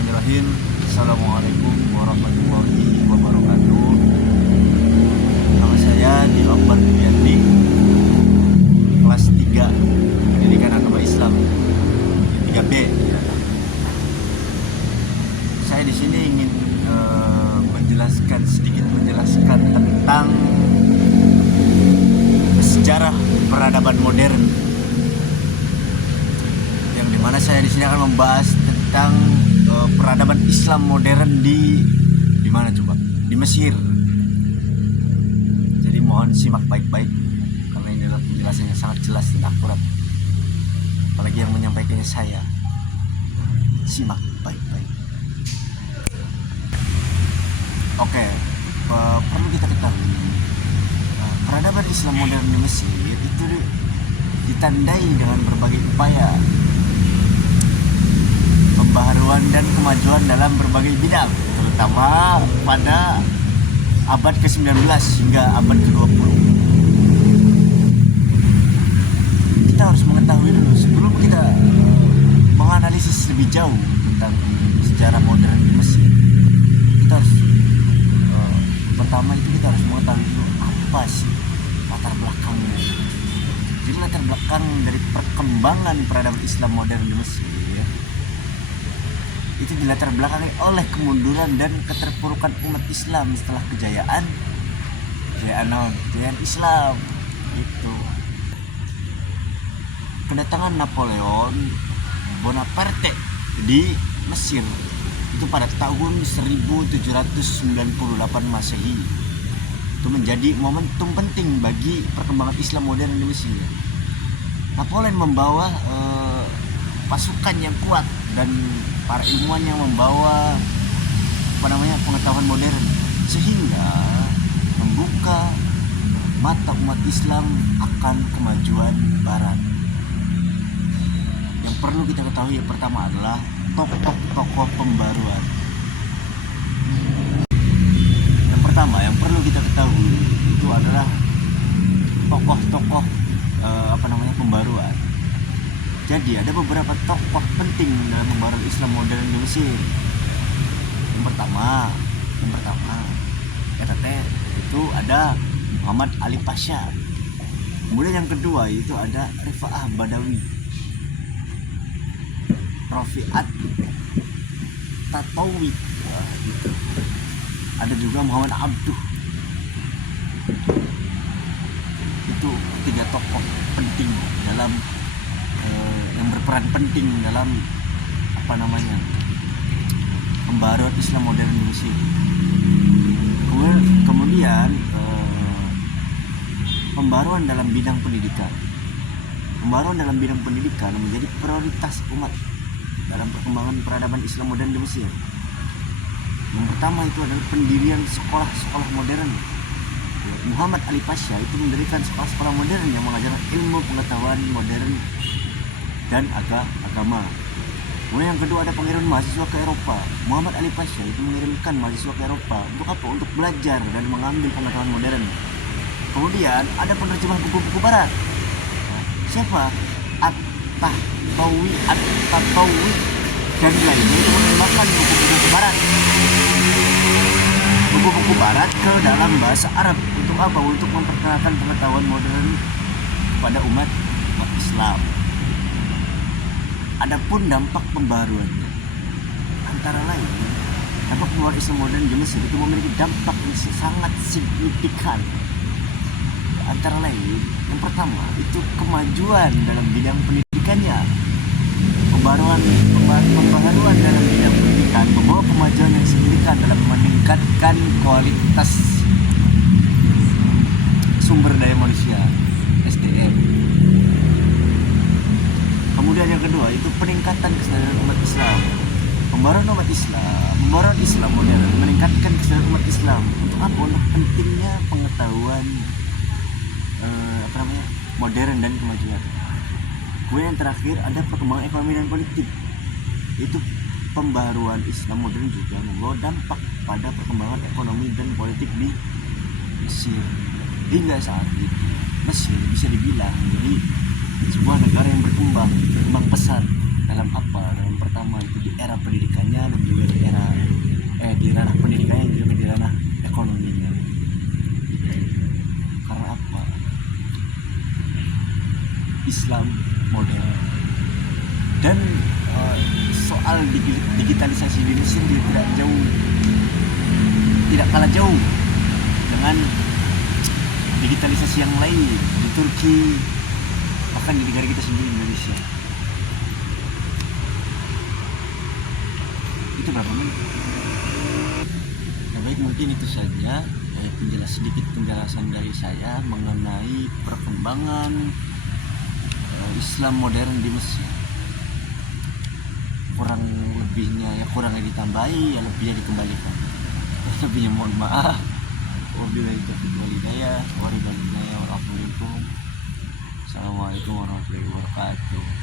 Bismillahirrahmanirrahim. Assalamualaikum warahmatullahi wabarakatuh. Nama saya Dilakbar Biandi, kelas 3 Pendidikan Agama Islam 3B. Saya di sini ingin sedikit menjelaskan tentang sejarah peradaban modern, yang dimana saya di sini akan membahas tentang peradaban Islam modern di mana coba? Di Mesir. Jadi mohon simak baik-baik karena ini adalah penjelasannya sangat jelas dan akurat. Apalagi yang menyampaikannya saya. Simak baik-baik. Oke, perlu kita ketahui peradaban Islam modern di Mesir itu ditandai dengan berbagai upaya pembaharuan dan kemajuan dalam berbagai bidang, terutama pada abad ke-19 hingga abad ke-20. Kita harus mengetahui dulu sebelum kita menganalisis lebih jauh tentang sejarah modern di Mesir. Kita harus pertama itu kita harus mengetahui dulu apa sih latar belakangnya. Jadi latar belakang dari perkembangan peradaban Islam modern di Mesir itu dilatar belakangi oleh kemunduran dan keterpurukan umat Islam setelah kejayaan Islam. Itu kedatangan Napoleon Bonaparte di Mesir itu pada tahun 1798 Masehi. Itu menjadi momentum penting bagi perkembangan Islam modern di Mesir. Napoleon membawa pasukan yang kuat dan para ilmuwan yang membawa pengetahuan modern, sehingga membuka mata umat Islam akan kemajuan Barat. Yang perlu kita ketahui yang pertama adalah tokoh-tokoh pembaruan. Yang pertama yang perlu kita ketahui itu adalah tokoh-tokoh pembaruan. Jadi ada beberapa tokoh penting dalam pembaruan Islam modern di Mesir. Yang pertama itu ada Muhammad Ali Pasha. Kemudian yang kedua itu ada Rifa'ah Badawi, Rafi'at Tatawi, ada juga Muhammad Abduh. Itu tiga tokoh penting dalam yang berperan penting dalam pembaruan Islam modern di Mesir. Kemudian pembaruan dalam bidang pendidikan. Pembaruan dalam bidang pendidikan menjadi prioritas umat dalam perkembangan peradaban Islam modern di Mesir. Yang pertama itu adalah pendirian sekolah-sekolah modern. Muhammad Ali Pasha itu mendirikan sekolah-sekolah modern yang mengajarkan ilmu pengetahuan modern dan agama. Kemudian yang kedua ada pengiriman mahasiswa ke Eropa. Muhammad Ali Pasha itu mengirimkan mahasiswa ke Eropa untuk apa? Untuk belajar dan mengambil pengetahuan modern. Kemudian ada penerjemah buku-buku Barat. Siapa? At-Tatawi dan lainnya itu menerjemahkan buku-buku Barat. Buku-buku Barat ke dalam bahasa Arab. Untuk apa? Untuk memperkenalkan pengetahuan modern kepada umat Islam. Adapun dampak pembaruannya, antara lain dampak pembaruan Islam modern di Mesir itu memiliki dampak yang sangat signifikan. Antara lain, yang pertama itu kemajuan dalam bidang pendidikannya. Pembaruan dalam bidang pendidikan membawa kemajuan yang signifikan dalam meningkatkan kualitas sumber daya manusia (SDM). Kemudian yang kedua itu peningkatan kesadaran umat Islam. Pembaruan Islam modern meningkatkan kesadaran umat Islam untuk apa? Untuk pentingnya pengetahuan modern dan kemajuan. Kemudian yang terakhir ada perkembangan ekonomi dan politik. Itu pembaruan Islam modern juga membawa dampak pada perkembangan ekonomi dan politik di Mesir. Hingga saat ini Mesir bisa dibilang menjadi sebuah negara yang berkembang pesat dalam pertama itu di era pendidikannya dan juga padahal digitalisasi di Mesir dia tidak kalah jauh dengan digitalisasi yang lain di Turki, bahkan di negara kita sendiri Indonesia. Itu berapa menit? Nah, baik, mungkin itu saja sedikit penjelasan dari saya mengenai perkembangan Islam modern di Mesir. Kurang lebihnya ya kurangnya ditambahi, ya lebihnya dikembalikan. Lebihnya mohon maaf. Wabillahi taufiq wal hidayah. Assalamualaikum warahmatullahi wabarakatuh.